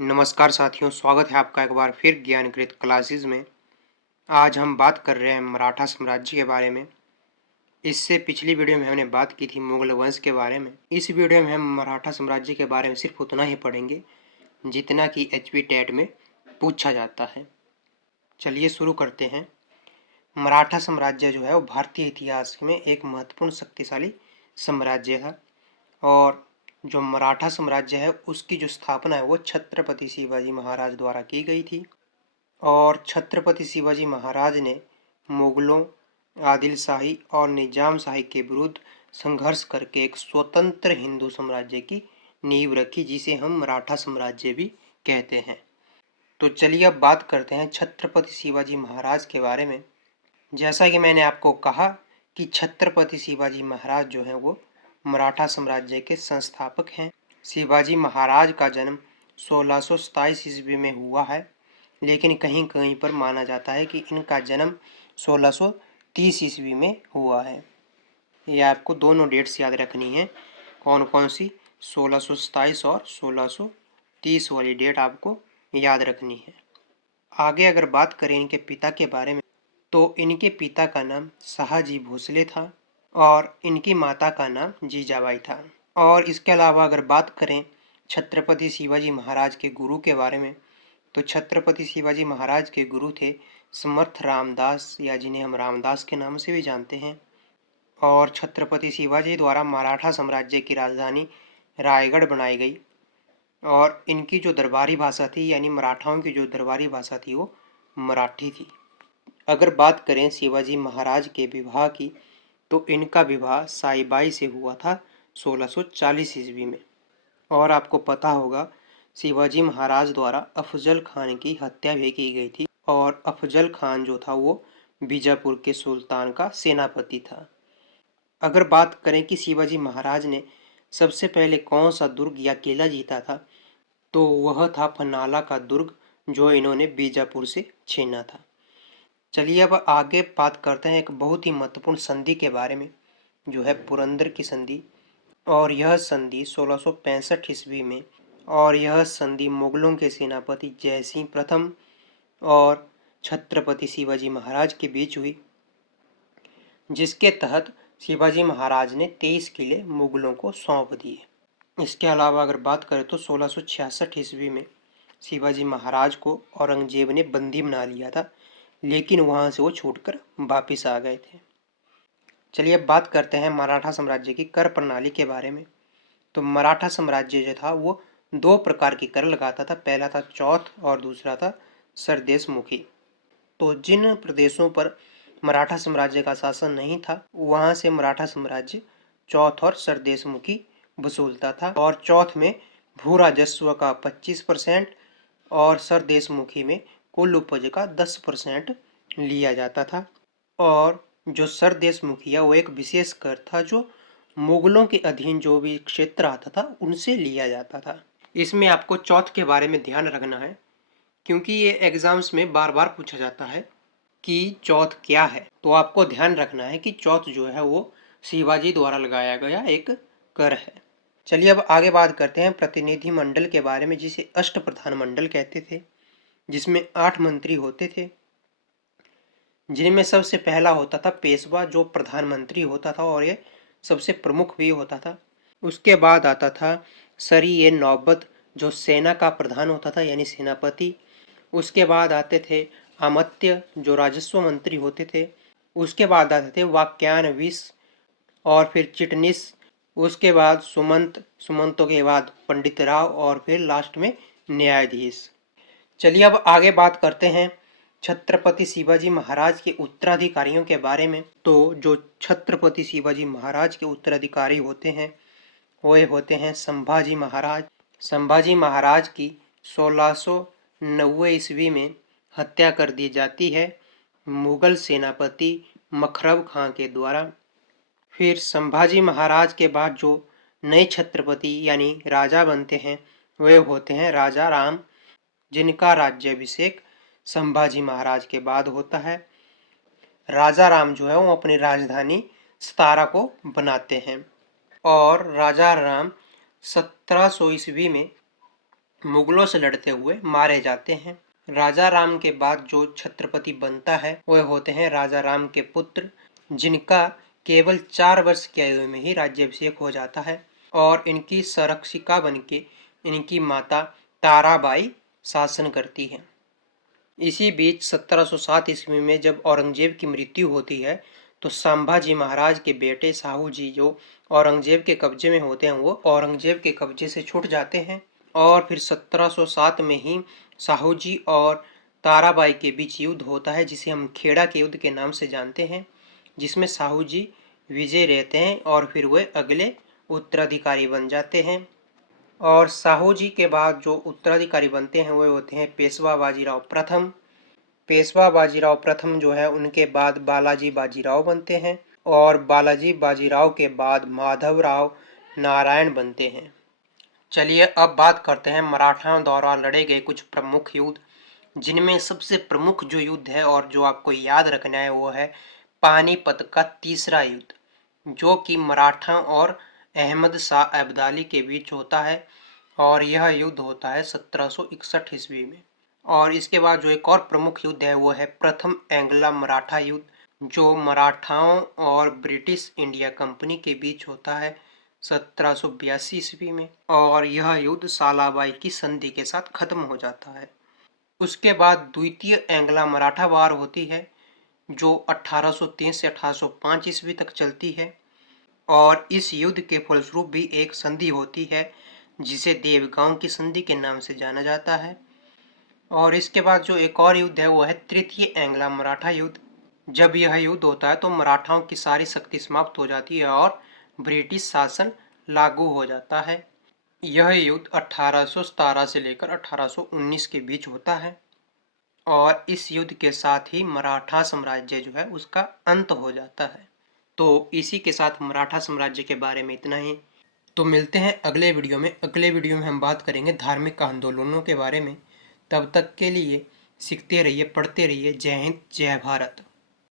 नमस्कार साथियों, स्वागत है आपका एक बार फिर ज्ञानकृत क्लासेस में। आज हम बात कर रहे हैं मराठा साम्राज्य के बारे में। इससे पिछली वीडियो में हमने बात की थी मुगल वंश के बारे में। इस वीडियो में हम मराठा साम्राज्य के बारे में सिर्फ उतना ही पढ़ेंगे जितना कि एचपी टेट में पूछा जाता है। चलिए शुरू करते हैं। मराठा साम्राज्य जो है वो भारतीय इतिहास में एक महत्वपूर्ण शक्तिशाली साम्राज्य था और जो मराठा साम्राज्य है उसकी जो स्थापना है वो छत्रपति शिवाजी महाराज द्वारा की गई थी और छत्रपति शिवाजी महाराज ने मुगलों, आदिल शाही और निजाम शाही के विरुद्ध संघर्ष करके एक स्वतंत्र हिंदू साम्राज्य की नींव रखी, जिसे हम मराठा साम्राज्य भी कहते हैं। तो चलिए अब बात करते हैं छत्रपति शिवाजी महाराज के बारे में। जैसा कि मैंने आपको कहा कि छत्रपति शिवाजी महाराज जो हैं वो मराठा साम्राज्य के संस्थापक हैं। शिवाजी महाराज का जन्म 1627 ईस्वी में हुआ है, लेकिन कहीं कहीं पर माना जाता है कि इनका जन्म 1630 ईस्वी में हुआ है। ये आपको दोनों डेट्स याद रखनी है। कौन कौन सी? 1627 और 1630 वाली डेट आपको याद रखनी है। आगे अगर बात करें इनके पिता के बारे में, तो इनके पिता का नाम शाहजी भोसले था और इनकी माता का नाम जीजाबाई था। और इसके अलावा अगर बात करें छत्रपति शिवाजी महाराज के गुरु के बारे में, तो छत्रपति शिवाजी महाराज के गुरु थे समर्थ रामदास, या जिन्हें हम रामदास के नाम से भी जानते हैं। और छत्रपति शिवाजी द्वारा मराठा साम्राज्य की राजधानी रायगढ़ बनाई गई और इनकी जो दरबारी भाषा थी, यानी मराठाओं की जो दरबारी भाषा थी, वो मराठी थी। अगर बात करें शिवाजी महाराज के विवाह की, तो इनका विवाह साईबाई से हुआ था 1640 ईस्वी में। और आपको पता होगा शिवाजी महाराज द्वारा अफजल खान की हत्या भी की गई थी और अफजल खान जो था वो बीजापुर के सुल्तान का सेनापति था। अगर बात करें कि शिवाजी महाराज ने सबसे पहले कौन सा दुर्ग या किला जीता था, तो वह था पन्नाला का दुर्ग, जो इन्होंने बीजापुर से छीना था। चलिए अब आगे बात करते हैं एक बहुत ही महत्वपूर्ण संधि के बारे में, जो है पुरंदर की संधि। और यह संधि 1665 ईस्वी में, और यह संधि मुगलों के सेनापति जयसिंह प्रथम और छत्रपति शिवाजी महाराज के बीच हुई, जिसके तहत शिवाजी महाराज ने 23 किले मुगलों को सौंप दिए। इसके अलावा अगर बात करें तो 1666 ईस्वी में शिवाजी महाराज को औरंगजेब ने बंदी बना लिया था, लेकिन वहां से वो छूटकर वापिस आ गए थे। चलिए अब बात करते हैं मराठा साम्राज्य की कर प्रणाली के बारे में। तो मराठा साम्राज्य जो था वो दो प्रकार की कर लगाता था। पहला था चौथ और दूसरा था सरदेशमुखी। तो जिन प्रदेशों पर मराठा साम्राज्य का शासन नहीं था, वहां से मराठा साम्राज्य चौथ और सरदेशमुखी वसूलता था। और चौथ में भू राजस्व का 25% और सरदेशमुखी में कुल उपज का 10% लिया जाता था। और जो सरदेशमुखिया वो एक विशेष कर था जो मुगलों के अधीन जो भी क्षेत्र आता था उनसे लिया जाता था। इसमें आपको चौथ के बारे में ध्यान रखना है, क्योंकि ये एग्जाम्स में बार बार पूछा जाता है कि चौथ क्या है। तो आपको ध्यान रखना है कि चौथ जो है वो शिवाजी द्वारा लगाया गया एक कर है। चलिए अब आगे बात करते हैं प्रतिनिधि मंडल के बारे में, जिसे अष्ट प्रधान मंडल कहते थे, जिसमें 8 मंत्री होते थे, जिनमें सबसे पहला होता था पेशवा, जो प्रधानमंत्री होता था और ये सबसे प्रमुख भी होता था। उसके बाद आता था सरी नौबत, जो सेना का प्रधान होता था, यानी सेनापति। उसके बाद आते थे अमात्य, जो राजस्व मंत्री होते थे। उसके बाद आते थे वाक्यानविश और फिर चिटनिस। उसके बाद सुमंत, सुमंतों के बाद पंडित राव और फिर लास्ट में न्यायाधीश। चलिए अब आगे बात करते हैं छत्रपति शिवाजी महाराज के उत्तराधिकारियों के बारे में। तो जो छत्रपति शिवाजी महाराज के उत्तराधिकारी होते हैं वे होते हैं संभाजी महाराज। संभाजी महाराज की 1690 ईस्वी में हत्या कर दी जाती है मुगल सेनापति मखरब खां के द्वारा। फिर संभाजी महाराज के बाद जो नए छत्रपति यानी राजा बनते हैं वे होते हैं राजा राम, जिनका राज्याभिषेक संभाजी महाराज के बाद होता है। राजा राम जो है वो अपनी राजधानी सतारा को बनाते हैं और राजा राम 1700 ईस्वी में मुगलों से लड़ते हुए मारे जाते हैं। राजा राम के बाद जो छत्रपति बनता है वह होते हैं राजा राम के पुत्र, जिनका केवल 4 वर्ष की आयु में ही राज्याभिषेक हो जाता है और इनकी संरक्षिका बनके इनकी माता ताराबाई शासन करती है। इसी बीच 1707 ईस्वी में जब औरंगजेब की मृत्यु होती है तो संभाजी महाराज के बेटे साहू जी जो औरंगजेब के कब्जे में होते हैं वो औरंगजेब के कब्जे से छूट जाते हैं और फिर 1707 में ही साहू जी और ताराबाई के बीच युद्ध होता है जिसे हम खेड़ा के युद्ध के नाम से जानते हैं, जिसमें साहू जी विजय रहते हैं और फिर वे अगले उत्तराधिकारी बन जाते हैं। और साहू जी के बाद जो उत्तराधिकारी बनते हैं वे होते हैं पेशवा बाजीराव प्रथम। पेशवा बाजीराव प्रथम जो है उनके बाद बालाजी बाजीराव बनते हैं और बालाजी बाजीराव के बाद माधवराव नारायण बनते हैं। चलिए अब बात करते हैं मराठाओं द्वारा लड़े गए कुछ प्रमुख युद्ध, जिनमें सबसे प्रमुख जो युद्ध है और जो आपको याद रखना है वो है पानीपत का तीसरा युद्ध, जो कि मराठा और अहमद शाह अब्दाली के बीच होता है और यह युद्ध होता है 1761 ईस्वी में। और इसके बाद जो एक और प्रमुख युद्ध है वो है प्रथम एंग्ला मराठा युद्ध, जो मराठाओं और ब्रिटिश इंडिया कंपनी के बीच होता है 1782 ईस्वी में और यह युद्ध सालाबाई की संधि के साथ खत्म हो जाता है। उसके बाद द्वितीय एंग्ला मराठा वार होती है जो 1823 से 1805 ईस्वी तक चलती है और इस युद्ध के फलस्वरूप भी एक संधि होती है जिसे देवगांव की संधि के नाम से जाना जाता है। और इसके बाद जो एक और युद्ध है वो है तृतीय एंग्ला मराठा युद्ध। जब यह युद्ध होता है तो मराठाओं की सारी शक्ति समाप्त हो जाती है और ब्रिटिश शासन लागू हो जाता है। यह युद्ध 1817 से लेकर 1819 के बीच होता है और इस युद्ध के साथ ही मराठा साम्राज्य जो है उसका अंत हो जाता है। तो इसी के साथ मराठा साम्राज्य के बारे में इतना ही। तो मिलते हैं अगले वीडियो में। अगले वीडियो में हम बात करेंगे धार्मिक आंदोलनों के बारे में। तब तक के लिए सीखते रहिए, पढ़ते रहिए। जय हिंद, जय भारत।